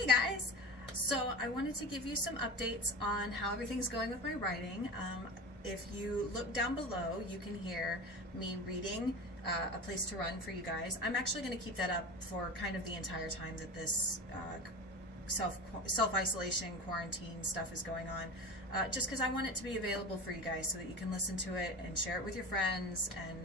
Hey guys! So I wanted to give you some updates on how everything's going with my writing. If you look down below, you can hear me reading A Place to Run for you guys. I'm actually going to keep that up for kind of the entire time that this self-isolation, quarantine stuff is going on, just because I want it to be available for you guys so that you can listen to it and share it with your friends and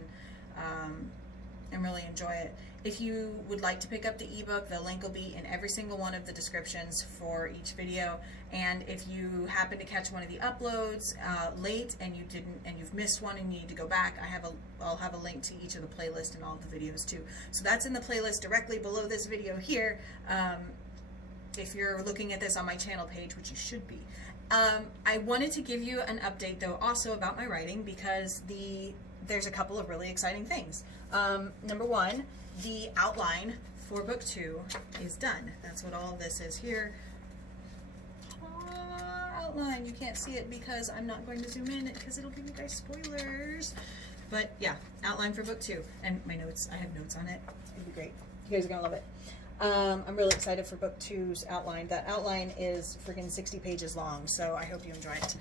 really enjoy it. If you would like to pick up the ebook, the link will be in every single one of the descriptions for each video. And if you happen to catch one of the uploads late and you've missed one and you need to go back, I'll have a link to each of the playlists and all of the videos too. So that's in the playlist directly below this video here. If you're looking at this on my channel page, which you should be. I wanted to give you an update though also about my writing because there's a couple of really exciting things. Number one, the outline for book 2 is done. That's what all of this is here. Outline, you can't see it because I'm not going to zoom in because it'll give you guys spoilers. But yeah, outline for book 2. And my notes, I have notes on it. It'll be great. You guys are gonna love it. I'm really excited for book 2's outline. That outline is freaking 60 pages long, so I hope you enjoy it.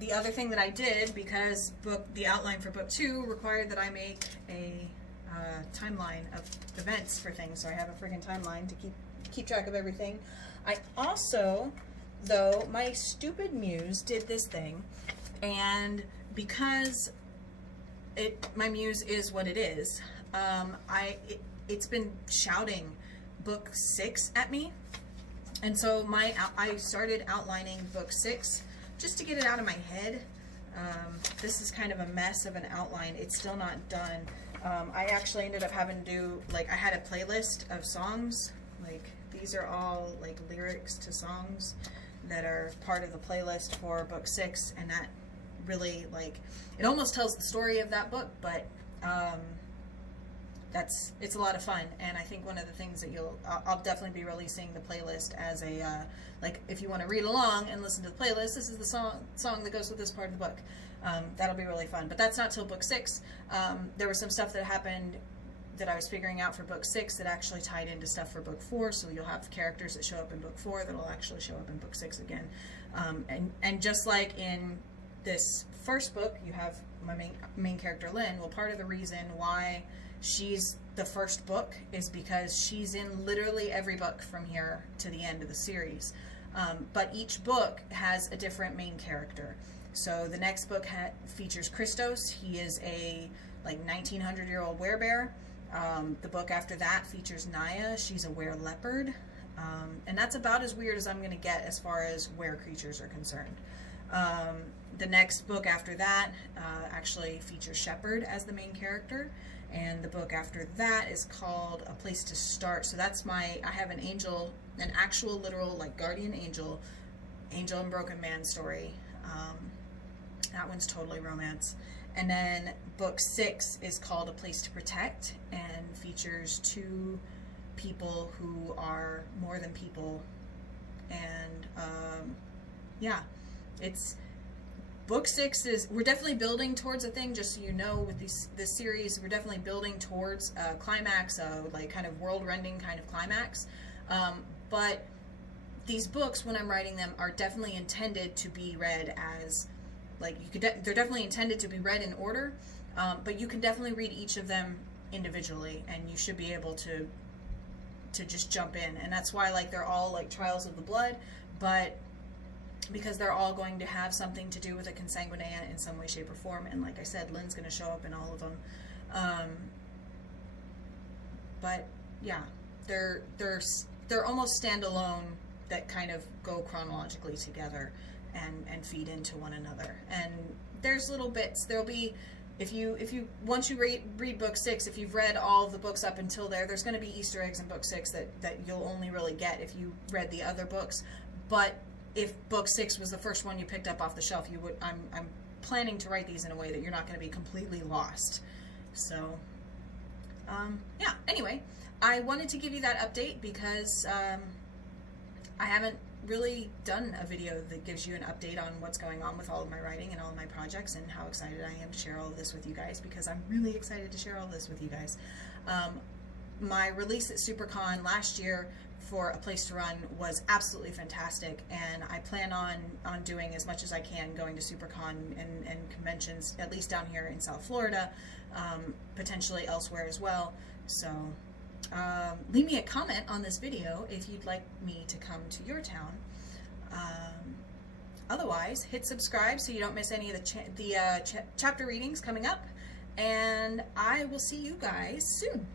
The other thing that I did, because the outline for book 2 required that I make a timeline of events for things, so I have a freaking timeline to keep track of everything. I also, though, my stupid muse did this thing, and because my muse is what it is, it's been shouting book 6 at me, and so I started outlining book 6 just to get it out of my head. This is kind of a mess of an outline. It's still not done. I actually ended up having to do, like, I had a playlist of songs. Like, these are all, like, lyrics to songs that are part of the playlist for book 6, and that really, like, it almost tells the story of that book, but it's a lot of fun. And I think one of the things that I'll definitely be releasing the playlist as a, like, if you want to read along and listen to the playlist, this is the song that goes with this part of the book. That'll be really fun, but that's not till book 6. There was some stuff that happened that I was figuring out for book 6 that actually tied into stuff for book 4, so you'll have characters that show up in book 4 that'll actually show up in book 6 again. And just like in this first book, you have my main character Lynn. Well, part of the reason why she's the first book is because she's in literally every book from here to the end of the series. But each book has a different main character. So the next book features Christos. He is a 1900-year-old werebear. The book after that features Naya. She's a were-leopard. And that's about as weird as I'm going to get as far as were-creatures are concerned. The next book after that actually features Shepherd as the main character. And the book after that is called A Place to Start. So that's I have an angel, an actual literal like guardian angel and broken man story. That one's totally romance. And then book 6 is called A Place to Protect and features 2 people who are more than people. And yeah, book 6 is, we're definitely building towards a thing, just so you know, with this series, we're definitely building towards a climax, like kind of world-rending kind of climax. But these books, when I'm writing them, are definitely intended to be read as, like, they're definitely intended to be read in order, but you can definitely read each of them individually, and you should be able to just jump in. And that's why, like, they're all like Trials of the Blood, but because they're all going to have something to do with a consanguinea in some way, shape, or form. And like I said, Lynn's going to show up in all of them. But yeah, they're almost standalone that kind of go chronologically together and feed into one another. And there's little bits. There'll be, once you read book 6, if you've read all of the books up until there's going to be Easter eggs in book 6 that you'll only really get if you read the other books. But if book 6 was the first one you picked up off the shelf, you would. I'm planning to write these in a way that you're not going to be completely lost. So, yeah. Anyway, I wanted to give you that update because I haven't really done a video that gives you an update on what's going on with all of my writing and all of my projects and how excited I am to share all of this with you guys, because I'm really excited to share all this with you guys. My release at SuperCon last year for A Place to Run was absolutely fantastic, and I plan on doing as much as I can, going to SuperCon and conventions, at least down here in South Florida, potentially elsewhere as well. So leave me a comment on this video if you'd like me to come to your town. Otherwise, hit subscribe so you don't miss any of the chapter readings coming up, and I will see you guys soon.